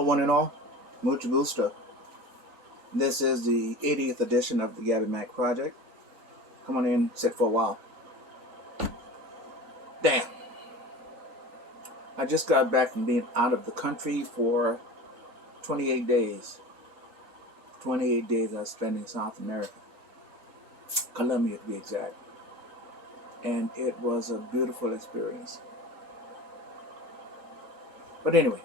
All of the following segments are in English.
Hello, one and all. Mucho gusto. This is the 80th edition of the Gabby Mac Project. Come on in, sit for a while. Damn. I just got back from being out of the country for 28 days. 28 days I spent in South America. Colombia to be exact. And it was a beautiful experience. But anyway,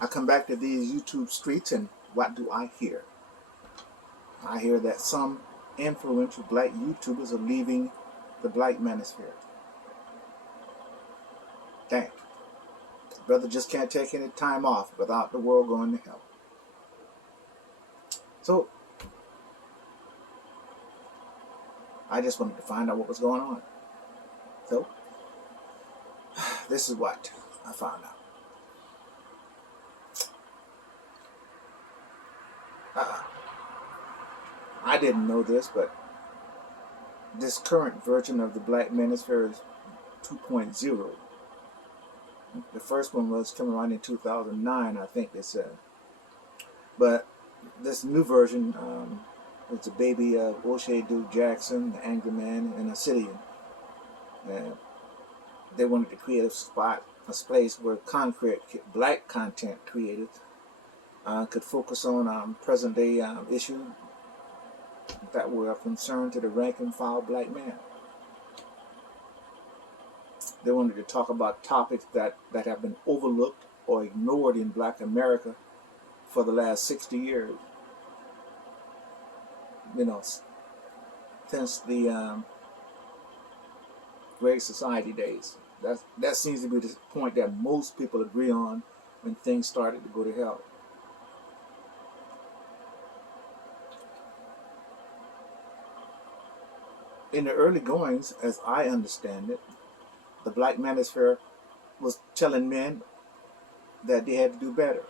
I come back to these YouTube streets and what do I hear? I hear that some influential black YouTubers are leaving the black manosphere. Dang. Brother just can't take any time off without the world going to hell. So, I just wanted to find out what was going on. So, this is what I found out. I didn't know this, but this current version of the Black Manosphere is 2.0. The first one was coming around in 2009, I think they said. But this new version was the baby of O'Shea Duke Jackson, the Angry Man, and Obsidian. And they wanted to create a spot, a space where black content creators could focus on present-day issues that were of concern to the rank-and-file black man. They wanted to talk about topics that have been overlooked or ignored in black America for the last 60 years. You know, since the Great Society days. That seems to be the point that most people agree on when things started to go to hell. In the early goings, as I understand it, the Black Manosphere was telling men that they had to do better.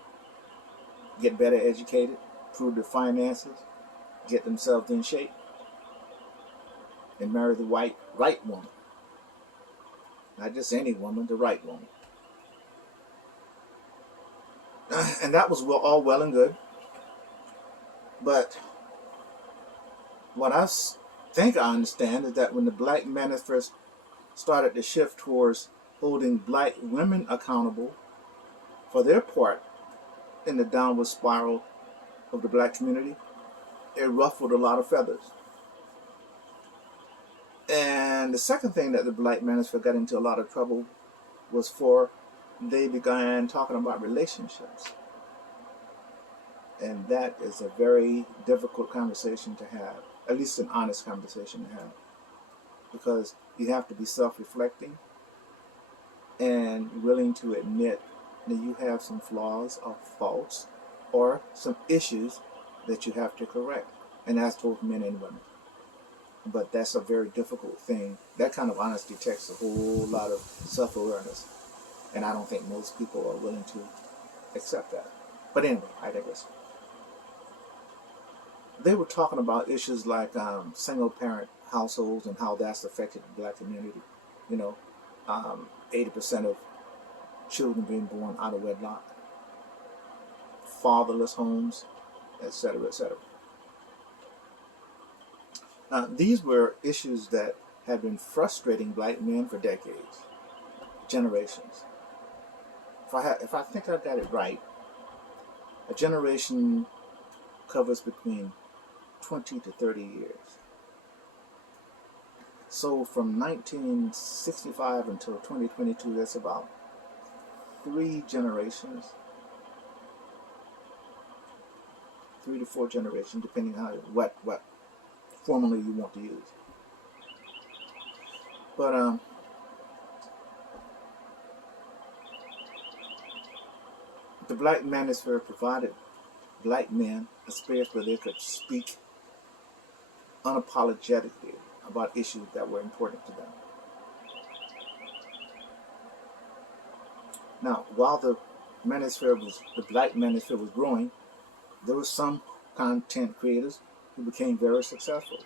Get better educated, improve their finances, get themselves in shape, and marry the right woman. Not just any woman, the right woman. And that was all well and good. But what I think I understand is that when the Black Manosphere started to shift towards holding black women accountable for their part in the downward spiral of the black community, it ruffled a lot of feathers. And the second thing that the Black Manosphere got into a lot of trouble was they began talking about relationships. And that is a very difficult conversation to have, at least an honest conversation to have. Because you have to be self-reflecting and willing to admit that you have some flaws or faults or some issues that you have to correct. And that's both men and women. But that's a very difficult thing. That kind of honesty takes a whole lot of self-awareness. And I don't think most people are willing to accept that. But anyway, I digress. They were talking about issues like single-parent households and how that's affected the black community. You know, 80% of children being born out of wedlock, fatherless homes, etc., etc. Now, these were issues that had been frustrating black men for decades, generations. If I think I got it right, a generation covers between 20 to 30 years. So from 1965 until 2022, that's about 3 generations, 3 to 4 generations, depending on what formula you want to use. But the Black Manosphere provided black men a space where they could speak unapologetically about issues that were important to them. Now, while the Black Manosphere was growing, there were some content creators who became very successful,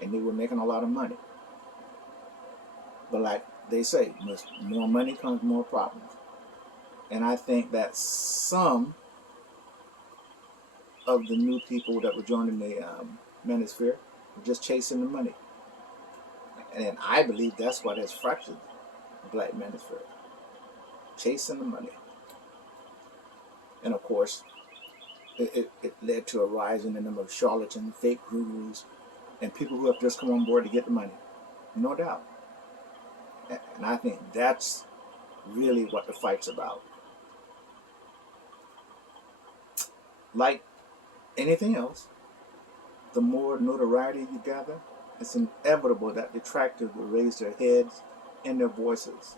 and they were making a lot of money. But like they say, more money comes more problems. And I think that some of the new people that were joining the Manosphere were just chasing the money. And I believe that's what has fractured the Black Manosphere, chasing the money. And of course, it led to a rise in the number of charlatans, fake gurus, and people who have just come on board to get the money. No doubt. And I think that's really what the fight's about. Like anything else, the more notoriety you gather, it's inevitable that detractors will raise their heads and their voices.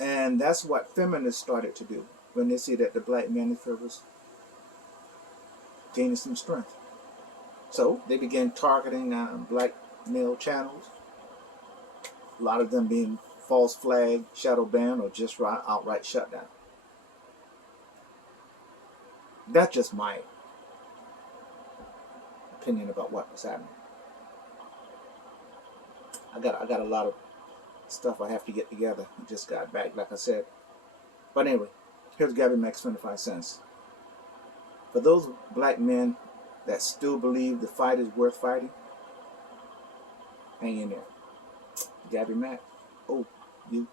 And that's what feminists started to do when they see that the Black Manosphere was gaining some strength. So they began targeting black male channels, a lot of them being false flag, shadow ban, or just outright shutdown. That's just my opinion about what was happening. I got a lot of stuff I have to get together. I just got back, like I said. But anyway, here's Gabby Max 25 cents. For those black men that still believe the fight is worth fighting, hang in there. Gabby Max, oh, you.